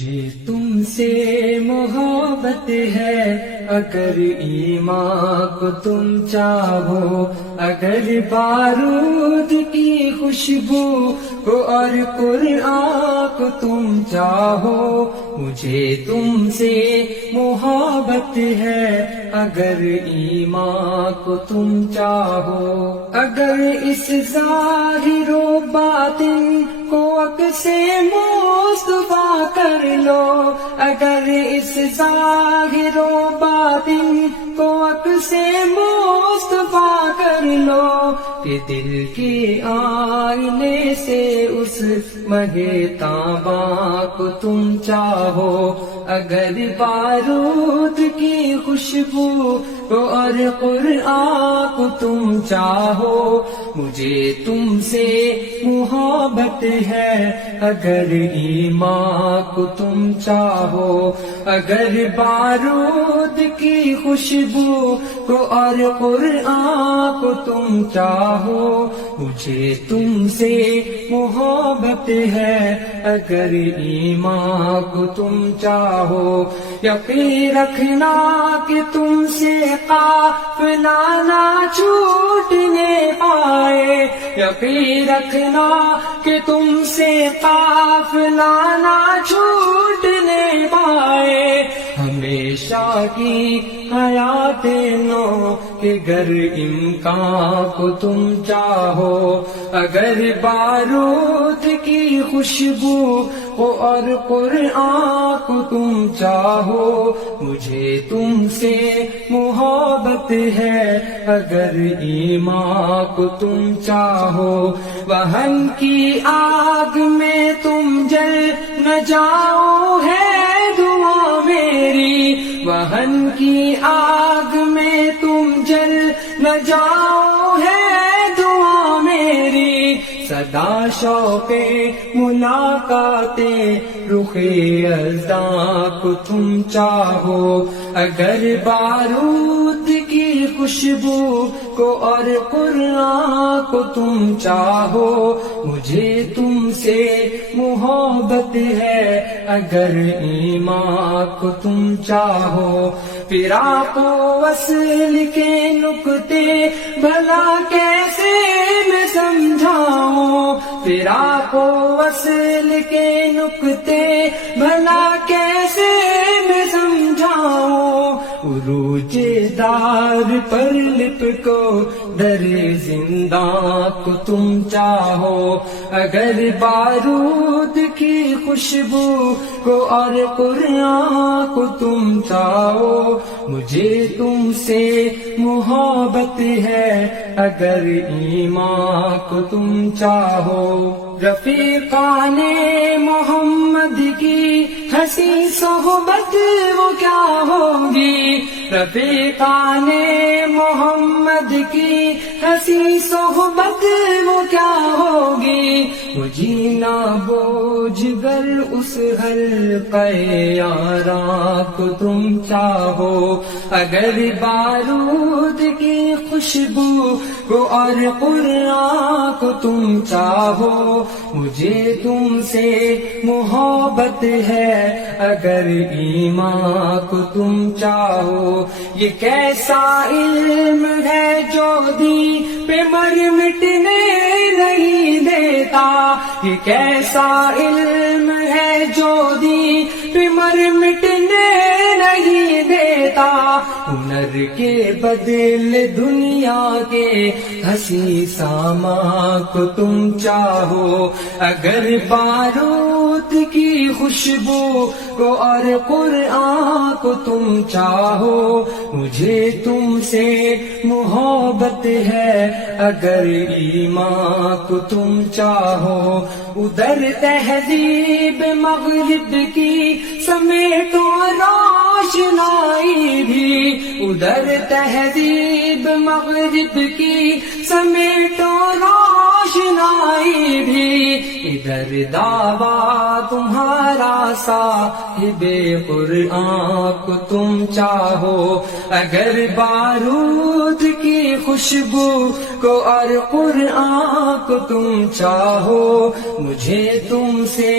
مجھے تم سے محبت ہے، اگر ایمان کو تم چاہو، اگر بارود کی خوشبو کو اور قرآن کو تم چاہو. مجھے تم سے محبت ہے، اگر ایمان کو تم چاہو. اگر اس ظاہر و باطن کو عکس مصطفیٰ کر لو، اگر اس ظاہر و باطن کو عکس مصطفیٰ کر لو، کہ دل کے آئینے سے اس مہے تاباں کو تم چاہو. اگر بارود کی خوشبو کو اور قرآن کو تم چاہو. مجھے تم سے محبت ہے، اگر ایمان کو تم چاہو. اگر بارود کی خوشبو کو اور قرآن کو تم چاہو. مجھے تم سے محبت ہے، اگر ایمان کو تم چاہو. یقین رکھنا کہ تم سے قافلہ نہ چھوٹنے پائے، یقین رکھنا کہ تم سے قافلہ نہ چھوٹنے پائے. ہمیشہ کی حیات نو کہ گر امکان کو تم چاہو. اگر بارود کی خوشبو کو اور قرآن کو تم چاہو. مجھے تم سے محبت ہے، اگر ایمان کو تم چاہو. وہن کی آگ میں تم جل نہ جاؤ ہے دعا میری، وہن کی آگ میں تم جل نہ جاؤ ہے دعا میری. صدا شوق ملاقات رخ یزداں کو تم چاہو. اگر بارود کی خوشبو کو اور قرآن کو تم چاہو. مجھے تم سے محبت ہے، اگر ایمان کو تم چاہو. فراق و وصل کے نکتے بھلا کیسے میں سمجھاؤں، فراق و وصل کے نکتے بھلا کیسے میں سمجھاؤں. عروج دار پر لپ کو در زنداں کو تم چاہو. اگر بارود کی خوشبو کو اور قرآن کو تم چاہو. مجھے تم سے محبت ہے، اگر ایمان کو تم چاہو. رفیقان محمد کی حسین صحبت وہ کیا ہوگی، رفیقان محمد کی حسین صحبت وہ کیا ہوگی. جینا بوجھ گر اس حلقہ یاراں کو تم چاہو. اگر بارود کی خوشبو کو اور قرآن کو تم چاہو. مجھے تم سے محبت ہے، اگر ایمان کو تم چاہو. یہ کیسا علم ہے جو دی پہ مر مٹنے نہیں دیتا، یہ کیسا علم ہے جو دی پہ مر مٹنے نہیں دیتا. ہنر کے بدلے دنیا کے ہنسی سامان کو تم چاہو. اگر بارود کی خوشبو کو اور قرآن کو تم چاہو. مجھے تم سے محبت ہے، اگر ایمان کو تم چاہو. ادھر تہذیب مغرب کی سمیٹو روشنائی بھی، ادھر تہذیب مغرب کی سمیٹو روشنائی آشنائی بھی، ادھر دعویٰ تمہارا صاحب قرآن کو تم چاہو، اگر بارود کی خوشبو کو اور قرآن کو تم چاہو، مجھے تم سے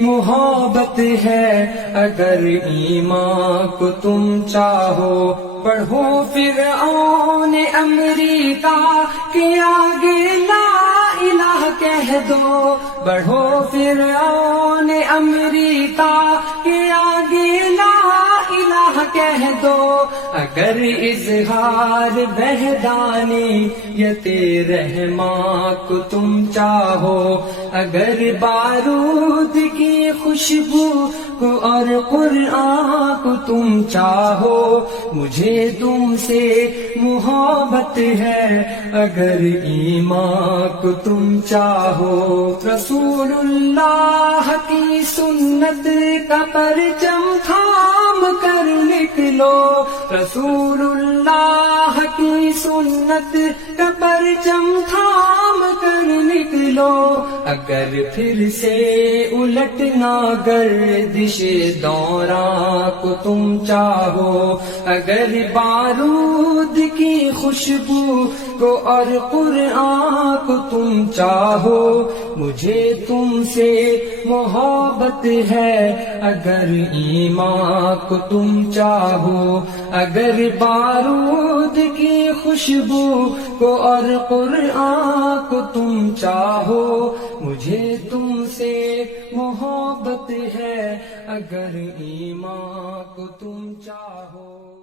محبت ہے، اگر ایمان کو تم چاہو، پڑھو فرعون امریکہ کے آگے لا الہ کہہ دو، بڑھو فرعون امریکہ کے آگے لا الہ کہہ دو، اگر اظہار وحدانیت رحمان کو تم چاہو، اگر بارود کی خوشبو کو اور قرآن کو تم چاہو، مجھے تم سے محبت ہے، اگر ایمان کو تم چاہو، رسول اللہ کی سنت کا پرچم تھام کر نکلو، رسول اللہ کی سنت کا پرچم تھام کر نکلو، اگر پھر سے الٹنا گردش دوران کو تم چاہو، اگر بارود کی خوشبو کو اور قرآن کو تم چاہو، مجھے تم سے محبت ہے، اگر ایمان کو تم چاہو، اگر بارود کی خوشبو کو اور قرآن کو تم چاہو، مجھے تم سے محبت ہے، اگر ایمان کو تم چاہو۔